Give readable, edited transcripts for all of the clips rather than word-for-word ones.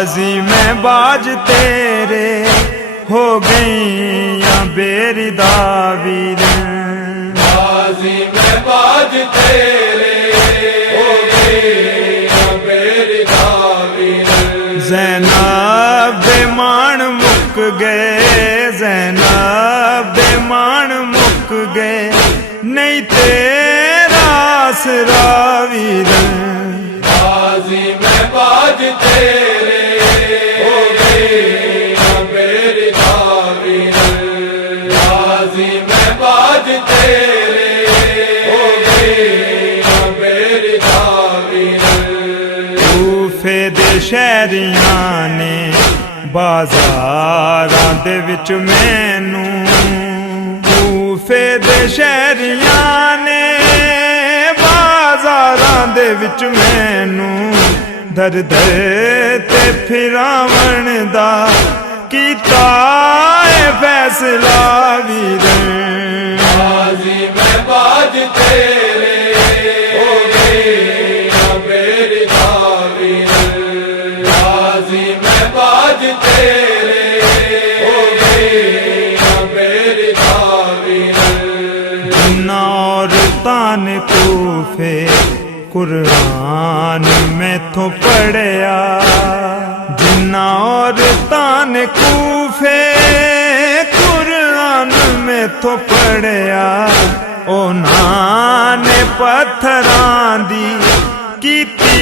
غازی میں باج تیرے ہو گئیاں بیردا ویرن، غازی میں باج تیرے ہو گئیاں بیردا ویرن، زینب دے مان مک گئے، زینب دے مان مک گئے، نہیں تیرا آسرا ویرن، غازی میں باج تیرے ہو گئیاں بیردا ویرن، غازی میں باج تیرے ہو گئیاں بیردا ویرن، کوفے دے شہریاں نے بازاراں دے وچ مینوں، کوفے دے شہریاں نے بازاراں دے وچ مینوں، در در تے پھراون دا کیتا اے فیصلہ ویرن، غازی میں باج تیرے ہو گئیاں بیردا ویرن، غازی میں باج تیرے ہو گئیاں بیردا ویرن، جناں عورتاں نے کوفے قرآن میں تو پڑھیا، جناں عورتاں نے کوفے قرآن میں تو پڑھیا، انہاں نے پتھراں دی کیتی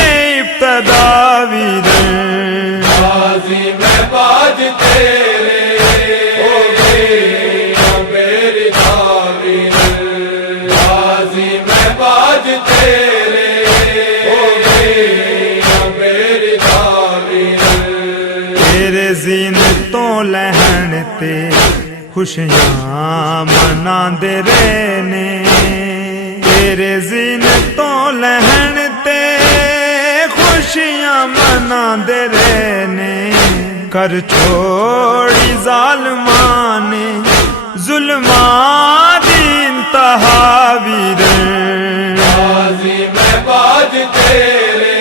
ابتدا ویرن، غازی میں باج تیرے ہو گئیاں بیردا ویرن، غازی میں باج تیرے ہو گئیاں بیردا ویرن، تیرے زینتوں لہن تے خوشیاں مناندے رہنے، تیرے زینتوں لہن تے خوشیاں مناندے رہنے، کر چھوڑی ظالماں نے ظلماں دی انتہا ویرن، غازی میں باج تیرے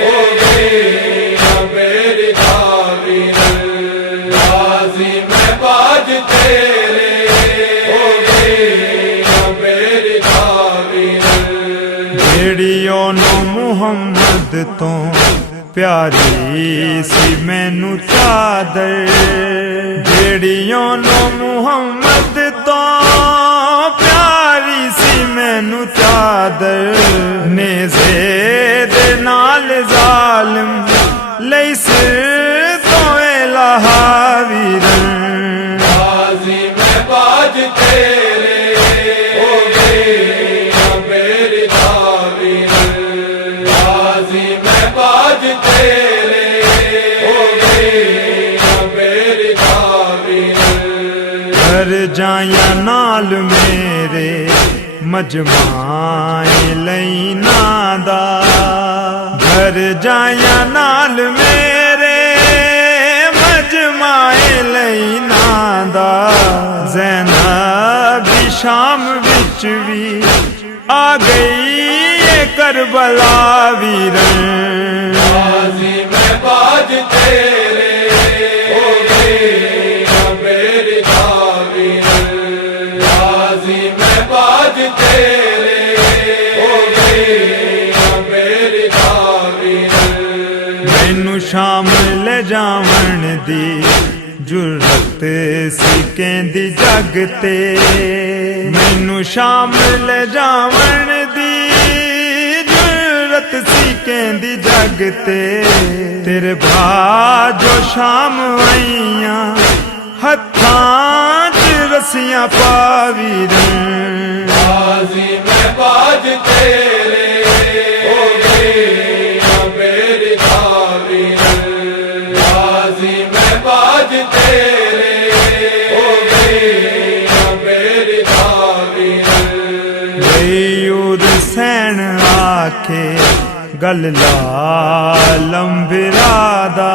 ہو گئیاں بیردا ویرن، غازی میں باج تیرے ہو گئیاں بیردا ویرن، جیڑی اونوں محمد تو پیاری سی مینوں چادر، جیڑی اونوں محمد تو پیاری سی مینوں چادر، نیزے دے نال ظالم لئی سر تو الہا ویرن، غازی میں باج تیرے ہو گئیاں بیردا ویرن، غازی میں باج تیرے ہو گئیاں بیردا ویرن، گھر جائیاں نال میرے مجمع لینا دا، گھر جائیاں نال میرے مجمع لینا دا، زینب بھی شام وچ بھی آ گئی اے کربلا ویرن، غازی میں باج تیرے ہو گئیاں بیردا ویرن، غازی میں باج تیرے ہو گئیاں بیردا ویرن، مینوں شام لے جاون دی جرت سی کہندی جگ تے، مینوں شام لے جاون دی جرت سی کہندی جگ تے، تیرے بھا جو شام آئیاں ہتھاں چ رسیاں پا ویرن، غازی میں باج تیرے ہو گئیاں بیردا ویرن، غازی میں باج تیرے ہو گئیاں بیردا ویرن، یور سین آکھے گل لالم برادا،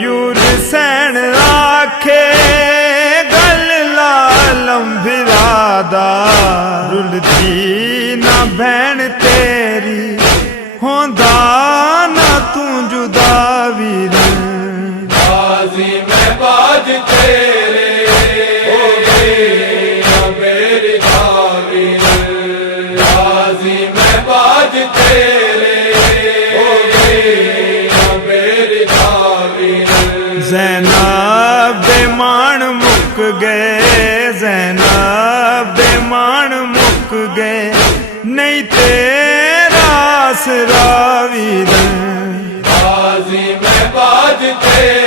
یور سین آکھے گل لالم برادا، رلدی نہ بہن تیری ہوندا نہ تو اسراویدن بازی میں باج تیرے